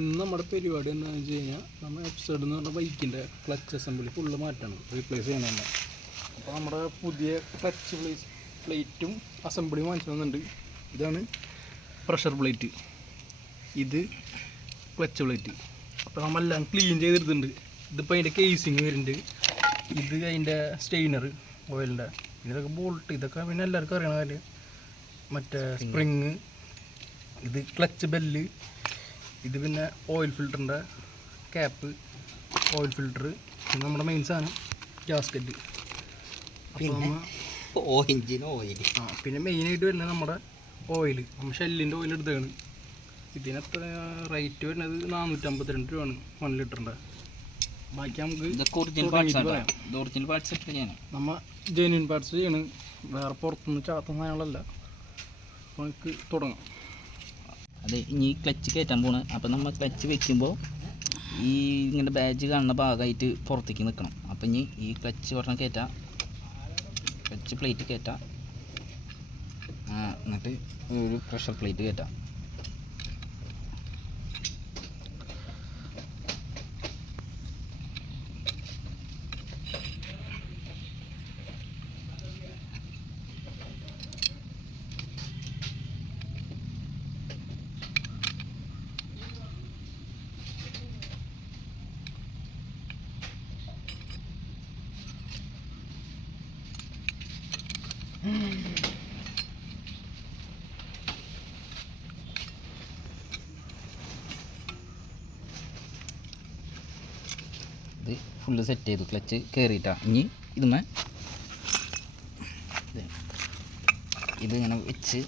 ഇന്ന് നമ്മുടെ പരിപാടി എന്താണെന്ന് വെച്ച് കഴിഞ്ഞാൽ നമ്മൾ എപ്സൈഡ് എന്ന് പറഞ്ഞ ബൈക്കിൻ്റെ ക്ലച്ച് അസംബ്ലി ഫുള്ള് മാറ്റണം, റീപ്ലേസ് ചെയ്യണം. അപ്പോൾ നമ്മുടെ പുതിയ ക്ലച്ച് പ്ലേറ്റും അസംബ്ലിയും വാങ്ങിച്ചിടുന്നുണ്ട്. ഇതാണ് പ്രഷർ പ്ലേറ്റ്, ഇത് ക്ലച്ച് പ്ലേറ്റ്. അപ്പോൾ നമ്മളെല്ലാം ക്ലീൻ ചെയ്തെടുത്തിട്ടുണ്ട്. ഇതിപ്പോൾ അതിൻ്റെ കേസിങ് വരുന്നുണ്ട്, ഇത് അതിൻ്റെ സ്റ്റെയിനർ ഓയിലിൻ്റെ, ഇതൊക്കെ ബോൾട്ട്, ഇതൊക്കെ പിന്നെ എല്ലാവർക്കും അറിയണ കാര്യം. മറ്റേ സ്പ്രിങ്, ഇത് ക്ലച്ച് ബെല്ല്, ഇത് പിന്നെ ഓയിൽ ഫിൽറ്ററിൻ്റെ ക്യാപ്പ്, ഓയിൽ ഫിൽറ്റർ, പിന്നെ നമ്മുടെ മെയിൻ സാധനം ഗ്യാസ്കറ്റ്. പിന്നെ മെയിനായിട്ട് വരുന്നത് നമ്മുടെ ഓയിൽ, നമ്മൾ ഷെല്ലിൻ്റെ ഓയിൽ എടുത്തതാണ്. ഇതിനെത്ര റേറ്റ് വരുന്നത് 452 രൂപയാണ് 1 ലിറ്ററിൻ്റെ. ബാക്കി നമുക്ക് നമ്മൾ ജെന്യൂൻ പാർട്സ് ചെയ്യണം, വേറെ പുറത്തുനിന്ന് ചാത്തുന്ന സാധനങ്ങളല്ല. അപ്പോൾ നമുക്ക് തുടങ്ങാം. അത് ഇനി ക്ലച്ച് കയറ്റാൻ പോണ്. അപ്പം നമ്മൾ ക്ലച്ച് വെക്കുമ്പോൾ ഈ ഇങ്ങനെ ബാഡ്ജ് കാണുന്ന ഭാഗമായിട്ട് പുറത്തേക്ക് നിൽക്കണം. അപ്പം ഇനി ഈ ക്ലച്ച് പറഞ്ഞാൽ കയറ്റാം, ക്ലച്ച് പ്ലേറ്റ് കയറ്റാം, എന്നിട്ട് ഒരു പ്രഷർ പ്ലേറ്റ് കയറ്റാം. ഇത് ഫുള്ള് സെറ്റ് ചെയ്തു, ക്ലച്ച് കയറിയിട്ടാണ്. ഇനി ഇതുമേ ഇതിങ്ങനെ വെച്ച്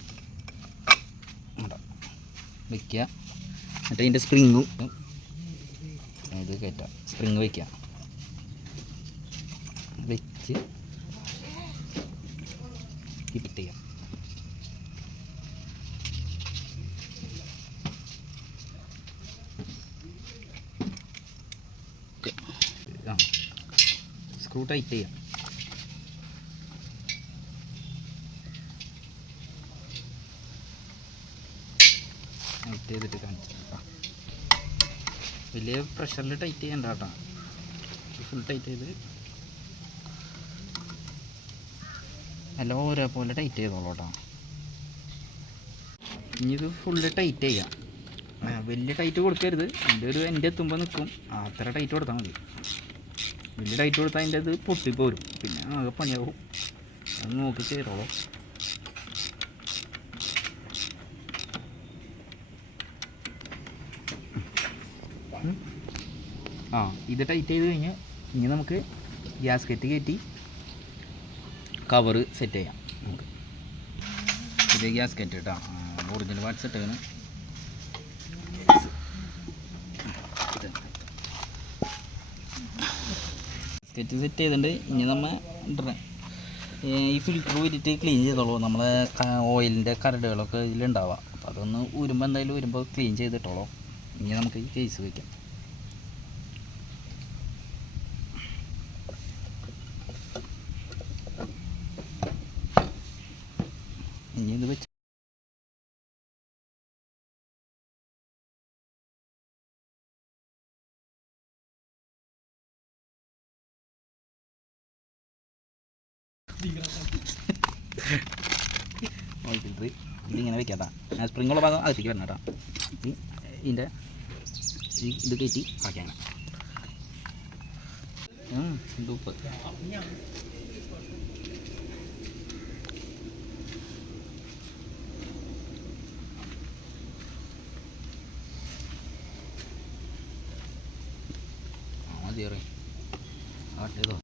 വയ്ക്കുക. എന്നിട്ട് അതിൻ്റെ സ്പ്രിങ്ങും ഇത് കയറ്റാം, സ്പ്രിങ് വയ്ക്കുക, വെച്ച് ഫിറ്റ് ചെയ്യാം. സ്ക്രൂ ടൈറ്റ് ചെയ്യാം. ടൈറ്റ് ചെയ്തിട്ട് കാണിച്ചു, വലിയ പ്രഷറിൽ ടൈറ്റ് ചെയ്യണ്ട കേട്ടോ, ഫുൾ ടൈറ്റ് ചെയ്ത് എല്ലാം ഒരേപോലെ ടൈറ്റ് ചെയ്തോളൂ കേട്ടോ. ഇനി ഇത് ഫുള്ള് ടൈറ്റ് ചെയ്യാം, വലിയ ടൈറ്റ് കൊടുക്കരുത്. എൻ്റെ എത്തുമ്പോൾ നിൽക്കും, അത്ര ടൈറ്റ് കൊടുത്താൽ മതി. വലിയ ടൈറ്റ് കൊടുത്താൽ അതിൻ്റെ ഇത് പൊട്ടിപ്പോരും, പിന്നെ ആകെ പണിയാവും. അത് നോക്കി ചെയ്തോളൂ. ഇത് ടൈറ്റ് ചെയ്ത് കഴിഞ്ഞ് ഇനി നമുക്ക് ഗ്യാസ്കറ്റ് കയറ്റി കവറ് സെറ്റ് ചെയ്യാം. നമുക്ക് ഇത് ഗ്യാസ്കറ്റ് കേട്ടോ, ഒറിജിനൽ പാർട്സ് ഇട്ടാണ്. ഗ്യാസ്കറ്റ് സെറ്റ് ചെയ്തിട്ടുണ്ട്. ഇനി നമ്മൾ ഈ ഫിൽറ്റർ ഊരിയിട്ട് ക്ലീൻ ചെയ്തോളൂ. നമ്മളെ ഓയിലിൻ്റെ കരടുകളൊക്കെ ഇതിലുണ്ടാവാം, അപ്പോൾ അതൊന്ന് ഊരുമ്പോൾ ക്ലീൻ ചെയ്തിട്ടോളൂ. ഇനി നമുക്ക് ഈ കേസ് വയ്ക്കാം. ഇനി ഇത് വെച്ച് ഇതിങ്ങനെ വെക്കാട്ടാ. സ്പ്രിങ്ങുള്ള ഭാഗം അകത്തേക്ക് വരണം കേട്ടോ. ഇതിൻ്റെ ഇത് കയറ്റി ആക്കിയാണ്. ഉപ്പ് മതി, ആട്ടേതോ